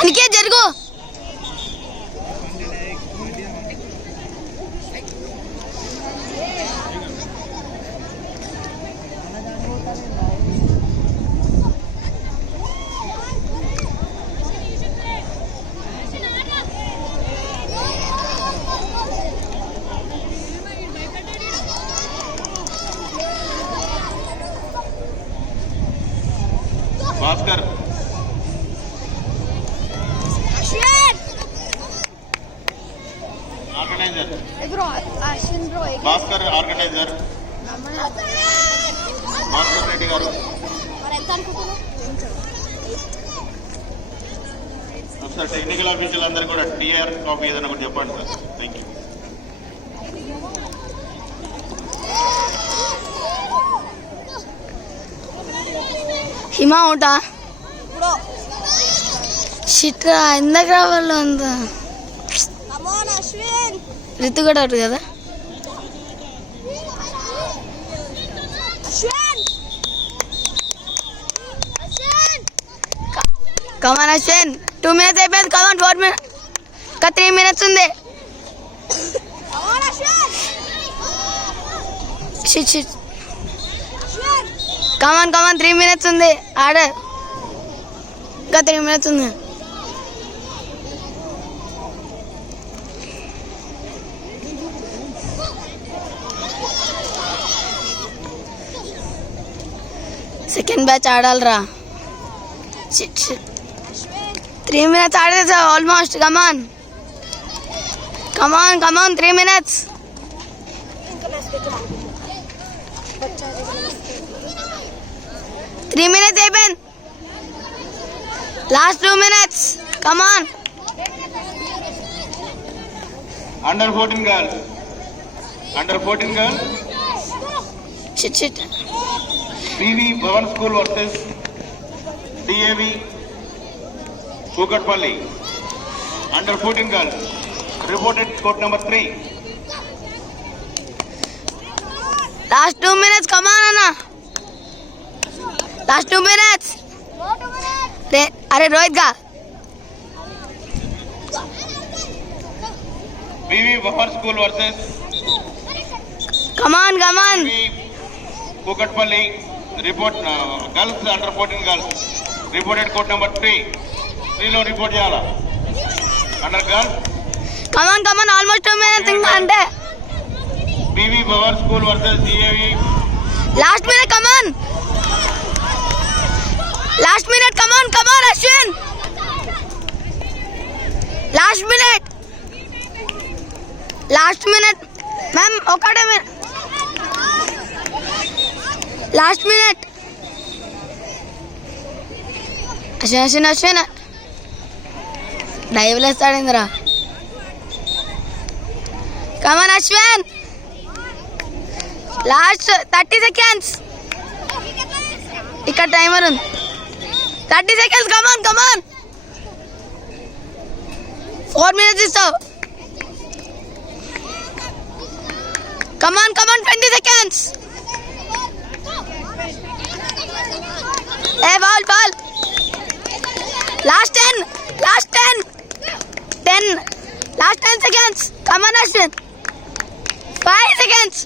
అనికే జరుగు. భాస్కర్ ఆర్గనైజర్, భాస్కర్ ఆర్గనైజర్, భాస్కర్ రెడ్డి గారు. సార్ టెక్నికల్ ఆఫీసర్లు అందరూ కూడా టీఆర్ కాపీ ఏదైనా కూడా చెప్పండి సార్. Thank you. హిమా ఉంటా చిట్రా ఎందుకు రావాలి అంత రితు కూడా అవుతుంది కదా. కమాన్ అశ్విన్ 2 minutes అయిపోయింది. కమాన్ 4 minutes ఇంకా 3 minutes ఉంది. కమాన్ 3 minutes ఉంది. ఆర్డర్ ఇంకా 3 minutes ఉంది. సెకండ్ బ్యాచ్ ఆడాలరా. 3 minutes ఆడేది almost. Come on 3 minutes. Three minutes అయిపోయింది. Last 2 minutes. Come on. Under 14 girls, under 14 girls PV Bhavan school versus DAV Kukatpally. Under 14 girls reported court number 3. Last 2 minutes. Come on అన్న. Last 2 minutes. అరే రోహిత్ గా. PV Bhavan school versus come on Kukatpally. Report girls under 14 girls reported court number 3లో report చేయాలా. Under girls come on almost 2 minutes ఇంకా. అంటే PV Bhavan school versus DAV last minute. Come on last minute. Come on Ashwin. Last minute ma'am. ఒకటే minute. Last minute. Ashwin dive వేస్తాడు Indira. Come on Ashwin. Last 30 seconds. ఇక్కడ timer ఉంది. 30 seconds. Come on 4 minutes ఇస్తావు. Come on 20 seconds. ఏ ball last 10 last 10 seconds. Come on Ashwin 5 seconds.